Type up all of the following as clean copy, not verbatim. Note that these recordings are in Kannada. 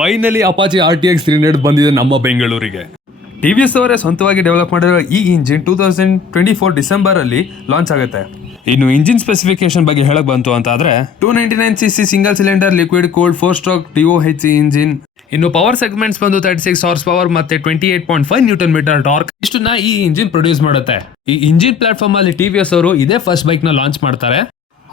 ಫೈನಲಿ ಅಪಾಚಿ RTX 300 ಬಂದಿದೆ ನಮ್ಮ ಬೆಂಗಳೂರಿಗೆ. TVS ಅವರೇ ಸ್ವಂತವಾಗಿ ಡೆವಲಪ್ ಮಾಡಿರೋ ಈ ಇಂಜಿನ್ 2024 ಡಿಸೆಂಬರ್ ಅಲ್ಲಿ ಲಾಂಚ್ ಆಗುತ್ತೆ. ಇನ್ನು ಇಂಜಿನ್ ಸ್ಪೆಸಿಫಿಕೇಶನ್ ಬಗ್ಗೆ ಹೇಳಕ್ ಬಂತು ಅಂತ ಆದ್ರೆ 299cc single cylinder liquid cooled four stroke DOHC engine. ಇನ್ನು ಪವರ್ ಸೆಗ್ಮೆಂಟ್ಸ್ ಬಂದು 36 ಹಾರ್ಸ್ ಪವರ್ ಮತ್ತೆ 28.5 ನ್ಯೂಟನ್ ಮೀಟರ್ ಟಾರ್ಕ್ ಇಷ್ಟನ್ನ ಈ ಇಂಜಿನ್ ಪ್ರೊಡ್ಯೂಸ್ ಮಾಡುತ್ತೆ. ಈ ಇಂಜಿನ್ ಪ್ಲಾಟ್ಫಾರ್ಮ್ ಅಲ್ಲಿ TVS ಅವರು ಇದೇ ಫಸ್ಟ್ ಬೈಕ್ ನ ಲಾಂಚ್ ಮಾಡ್ತಾರೆ.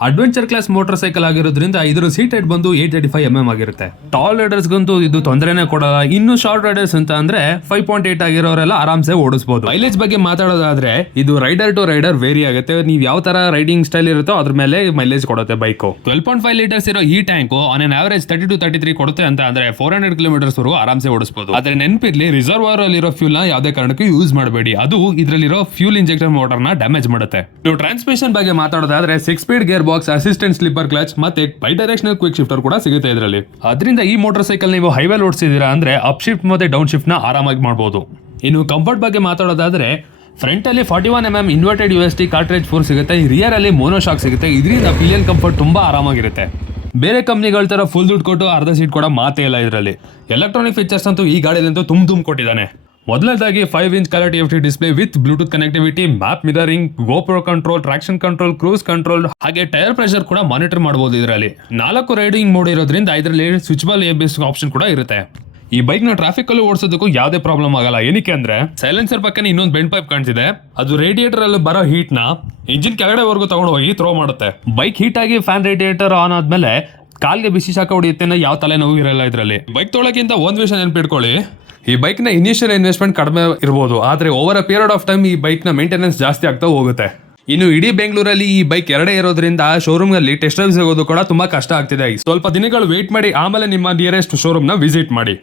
ಅಡ್ವೆಂಚರ್ ಕ್ಲಾಸ್ ಮೋಟರ್ ಸೈಕಲ್ ಆಗಿರೋದ್ರಿಂದ ಇದರ ಸೀಟ್ ಹೈಟ್ ಬಂದು 835mm ಆಗಿರುತ್ತೆ. ಟಾಲ್ ರೈಡರ್ಸ್ ಗಂತೂ ಇದು ತೊಂದರೆನೇ ಕೊಡಲ್ಲ. ಇನ್ನು ಶಾರ್ಟ್ ರೈಡರ್ಸ್ ಅಂತ ಅಂದ್ರೆ 5.8 ಆಗಿರೋರೆಲ್ಲ ಆರಾಮ್ಸೆ ಓಡಿಸಬಹುದು. ಮೈಲೇಜ್ ಬಗ್ಗೆ ಮಾತಾಡೋದಾದ್ರೆ ಇದು ರೈಡರ್ ಟು ರೈಡರ್ ವೇರಿ ಆಗುತ್ತೆ. ನೀವು ಯಾವ ತರ ರೈಡಿಂಗ್ ಸ್ಟೈಲ್ ಇರುತ್ತೋ ಅದ್ರ ಮೇಲೆ ಮೈಲೇಜ್ ಕೊಡುತ್ತೆ ಬೈಕ್. 12.5 ಲೀಟರ್ಸ್ ಇರೋ ಈ tank on N average 30 to 33 ಕೊಡುತ್ತೆ ಅಂತ ಅಂದ್ರೆ 400 ಕಿಲೋಮೀಟರ್ಸ್ ವರೆಗೂ ಆರಾಮ್ಸೆ ಓಡಿಸಬಹುದು. ಆದ್ರೆ ನೆನಪಿರ್ಲಿ, ರಿಸರ್ವರ್ ಅಲ್ಲಿರೋ ಫ್ಯೂಲ್ ನ ಯಾವುದೇ ಕಾರಣಕ್ಕೂ ಯೂಸ್ ಮಾಡಬೇಡಿ. ಅದು ಇದರಲ್ಲಿರೋ ಫ್ಯೂಲ್ ಇಂಜೆಕ್ಟರ್ ಮೋಟರ್ ನ ಡ್ಯಾಮೇಜ್ ಮಾಡುತ್ತೆ. ನೀವು ಟ್ರಾನ್ಸ್ಮಿಷನ್ ಬಗ್ಗೆ ಮಾತಾಡೋದಾದ್ರೆ 6 speed gear box, assistant slipper clutch ಮತ್ತೆ ಬೈ ಡೈರೆಕ್ಷನಲ್ ಕ್ವಿಕ್ ಶಿಫ್ಟರ್ ಕೂಡ ಸಿಗುತ್ತೆ ಇದರಲ್ಲಿ. ಅದರಿಂದ ಈ ಮೋಟರ್ ಸೈಕಲ್ ನೀವು ಹೈವೇ ಓಡಿಸಿದೀರಾ ಅಂದ್ರೆ ಅಪ್ ಶಿಫ್ಟ್ ಮತ್ತೆ ಡೌನ್ ಶಿಫ್ಟ್ ನ ಆರಾಮಾಗಿ ಮಾಡಬಹುದು. ಇನ್ನು ಕಂಫರ್ಟ್ ಬಗ್ಗೆ ಮಾತಾಡೋದಾದ್ರೆ ಫ್ರಂಟ್ ಅಲ್ಲಿ 41mm inverted USD cartridge four ಸಿಗುತ್ತೆ. ರಿಯರ್ ಅಲ್ಲಿ ಮೋನೋ ಶಾಕ್ ಸಿಗುತ್ತೆ. ಇದರಿಂದ ಪಿಲಿಯನ್ ಕಂಫರ್ಟ್ ತುಂಬಾ ಆರಾಮಾಗಿರುತ್ತೆ. ಬೇರೆ ಕಂಪ್ನಿಗಳ ತರ ಫುಲ್ ದುಡ್ಡು ಕೊಟ್ಟು ಅರ್ಧ ಸೀಟ್ ಕೂಡ ಮಾತೇ ಇಲ್ಲ ಇದರಲ್ಲಿ. ಎಲೆಕ್ಟ್ರಾನಿಕ್ ಫೀಚರ್ಸ್ ಅಂತೂ ಈ ಗಾಡಿಯಲ್ಲಂತೂ ತುಂಬ ಕೊಟ್ಟಿದ್ದಾನೆ. ಮೊದಲನೇದಾಗಿ 5-inch colour TFT display with Bluetooth connectivity, map mirroring, GoPro control, traction control, cruise control, ಹಾಗೆ ಟೈರ್ ಪ್ರೆಷರ್ ಕೂಡ ಮಾನಿಟರ್ ಮಾಡಬಹುದು. ಇದರಲ್ಲಿ 4 ರೈಡಿಂಗ್ ಮೋಡ್ ಇರೋದ್ರಿಂದ ಇದರಲ್ಲಿ ಸ್ವಿಚಬಲ್ ABS ಆಪ್ಷನ್ ಕೂಡ ಇರುತ್ತೆ. ಈ ಬೈಕ್ ನ ಟ್ರಾಫಿಕ್ ಅಲ್ಲೂ ಓಡಿಸೋದಕ್ಕೂ ಯಾವುದೇ ಪ್ರಾಬ್ಲಮ್ ಆಗಲ್ಲ. ಏನಕ್ಕೆ ಅಂದ್ರೆ ಸೈಲೆನ್ಸರ್ ಪಕ್ಕನೆ ಇನ್ನೊಂದು ಬೆಂಡ್ ಪೈಪ್ ಕಾಣ್ತಿದೆ. ಅದು ರೇಡಿಯೇಟರ್ ಅಲ್ಲಿ ಬರೋ ಹೀಟ್ ನ ಇಂಜಿನ್ ಕೆಳಗಡೆವರೆಗೂ ತಗೊಂಡು ಹೋಗಿ ಥ್ರೋ ಮಾಡುತ್ತೆ. ಬೈಕ್ ಹೀಟ್ ಆಗಿ ಫ್ಯಾನ್ ರೇಡಿಯೇಟರ್ ಆನ್ ಆದ್ಮೇಲೆ ಕಾಲ್ಗೆ ಬಿಸಿ ಶಾಖ ಹೊಡೆಯುತ್ತೆ. ಯಾವ ತಲೆನೋವು ಇರಲ್ಲ ಇದರಲ್ಲಿ. ಬೈಕ್ ತೊಳಕ್ಕಿಂತ ಒಂದ್ ವಿಷಯ ನೆನ್ಪಿಟ್ಕೊಳ್ಳಿ, ಈ ಬೈಕ್ ನ ಇನಿಷಿಯಲ್ ಇನ್ವೆಸ್ಟ್ಮೆಂಟ್ ಕಡಿಮೆ ಇರಬಹುದು, ಆದ್ರೆ over a period of time ಈ ಬೈಕ್ ನ ಮೇಂಟೆನೆನ್ಸ್ ಜಾಸ್ತಿ ಆಗ್ತಾ ಹೋಗುತ್ತೆ. ಇನ್ನು ಇಡೀ ಬೆಂಗಳೂರಲ್ಲಿ ಈ ಬೈಕ್ ಎರಡೇ ಇರೋದ್ರಿಂದ ಶೋರೂಮ್ ನಲ್ಲಿ ಟೆಸ್ಟ್ ಡ್ರೈವ್ ಸಿಗೋದು ಕೂಡ ತುಂಬಾ ಕಷ್ಟ ಆಗ್ತಿದೆ. ಸ್ವಲ್ಪ ದಿನಗಳು ವೇಟ್ ಮಾಡಿ ಆಮೇಲೆ ನಿಮ್ಮ ನಿಯರೆಸ್ಟ್ ಶೋರೂಮ್ ನ ವಿಸಿಟ್ ಮಾಡಿ.